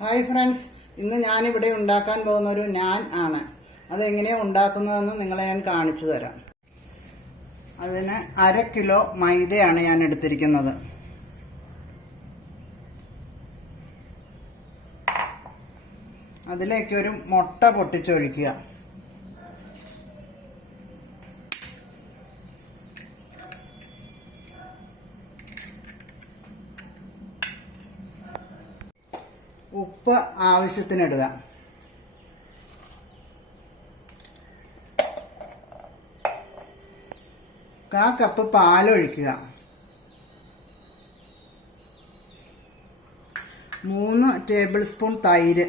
Hi friends, ഇന്ന് ഞാനിവിടെ ഉണ്ടാക്കാൻ പോകുന്ന ഒരു നാൻ ആണ്. അതെങ്ങനെയാണ് ഉണ്ടാക്കുന്നതെന്ന് നിങ്ങളെ ഞാൻ കാണിച്ചു തരാം. അതിന് 1/2 കിലോ മൈദയാണ് ഞാൻ എടുത്തിരിക്കുന്നത്. അതിലേക്ക് ഒരു മുട്ട പൊട്ടിച്ചൊഴിക്കുക. ഉപ്പ് ആവശ്യത്തിനിടുക. കപ്പ് പാലൊഴിക്കുക. 3 ടേബിൾ സ്പൂൺ തൈര്,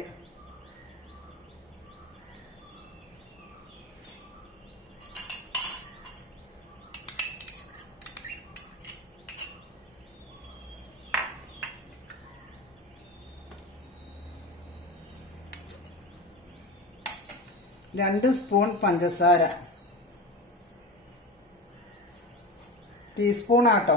രണ്ട് സ്പൂൺ പഞ്ചസാര, ടീസ്പൂൺ ആട്ടോ.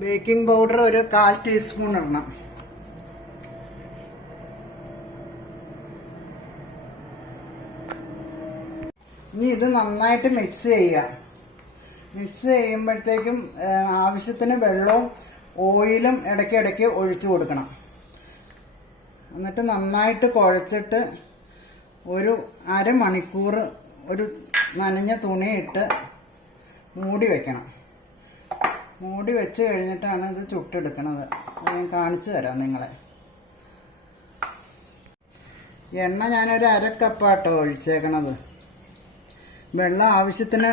ബേക്കിംഗ് പൗഡർ ഒരു 1/4 ടീസ്പൂൺ ഇടണം. ഇനി ഇത് നന്നായിട്ട് മിക്സ് ചെയ്യുക. മിക്സ് ചെയ്യുമ്പോഴത്തേക്കും ആവശ്യത്തിന് വെള്ളവും ഓയിലും ഇടയ്ക്കിടയ്ക്ക് ഒഴിച്ചു കൊടുക്കണം. എന്നിട്ട് നന്നായിട്ട് കുഴച്ചിട്ട് ഒരു അരമണിക്കൂർ ഒരു നനഞ്ഞ തുണിയിട്ട് മൂടി വെക്കണം. മൂടി വെച്ച് കഴിഞ്ഞിട്ടാണ് ഇത് ചുട്ടെടുക്കണത്. ഞാൻ കാണിച്ചു തരാം നിങ്ങളെ. എണ്ണ ഞാനൊരു 1/2 കപ്പാട്ടോ ഒഴിച്ചേക്കണത്. വെള്ളം ആവശ്യത്തിന്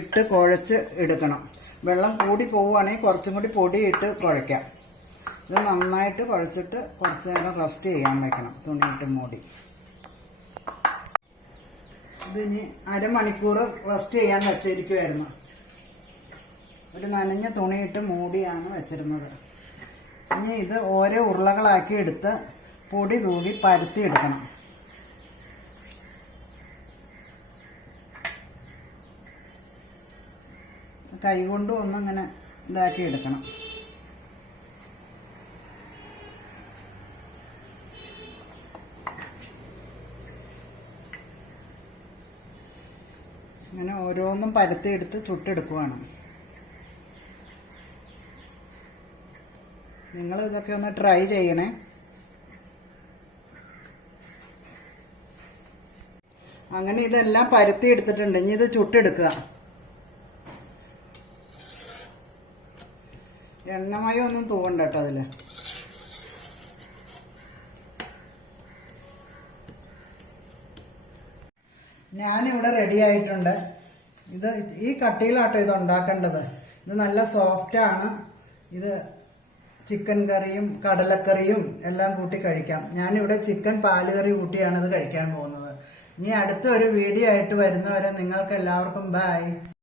ഇട്ട് കുഴച്ച് എടുക്കണം. വെള്ളം കൂടി പോവുകയാണെങ്കിൽ കുറച്ചും കൂടി പൊടിയിട്ട് കുഴയ്ക്കാം. ഇത് നന്നായിട്ട് കുഴച്ചിട്ട് കുറച്ച് നേരം റെസ്റ്റ് ചെയ്യാൻ വെക്കണം, തുണിയിട്ട് മൂടി. ഇതിനി അരമണിക്കൂർ റെസ്റ്റ് ചെയ്യാൻ വെച്ചിരിക്കുമായിരുന്നു. ഒരു നനഞ്ഞ തുണിയിട്ട് മൂടിയാണ് വെച്ചിരുന്നത്. ഇനി ഇത് ഓരോ ഉരുളകളാക്കി എടുത്ത് പൊടി തൂവി പരത്തി എടുക്കണം. കൈകൊണ്ട് ഒന്നിങ്ങനെ ഇതാക്കി എടുക്കണം. ഇങ്ങനെ ഓരോന്നും പരത്തിയെടുത്ത് ചുട്ടെടുക്കുവാണ്. നിങ്ങൾ ഇതൊക്കെ ഒന്ന് ട്രൈ ചെയ്യണേ. അങ്ങനെ ഇതെല്ലാം പരത്തി എടുത്തിട്ടുണ്ട്. ഇനി ഇത് ചുട്ടെടുക്കുക. എണ്ണമയം ഒന്നും തൂവണ്ട കേട്ടോ അതില്. ഞാനിവിടെ റെഡി ആയിട്ടുണ്ട്. ഇത് ഈ കട്ടിയിലാട്ടോ ഇത് ഉണ്ടാക്കേണ്ടത്. ഇത് നല്ല സോഫ്റ്റ് ആണ്. ഇത് ചിക്കൻ കറിയും കടലക്കറിയും എല്ലാം കൂട്ടി കഴിക്കാം. ഞാനിവിടെ ചിക്കൻ പാലുകറി കൂട്ടിയാണ് ഇത് കഴിക്കാൻ പോകുന്നത്. ഇനി അടുത്ത ഒരു വീഡിയോ ആയിട്ട് വരുന്നവരെ നിങ്ങൾക്ക് എല്ലാവർക്കും ബൈ.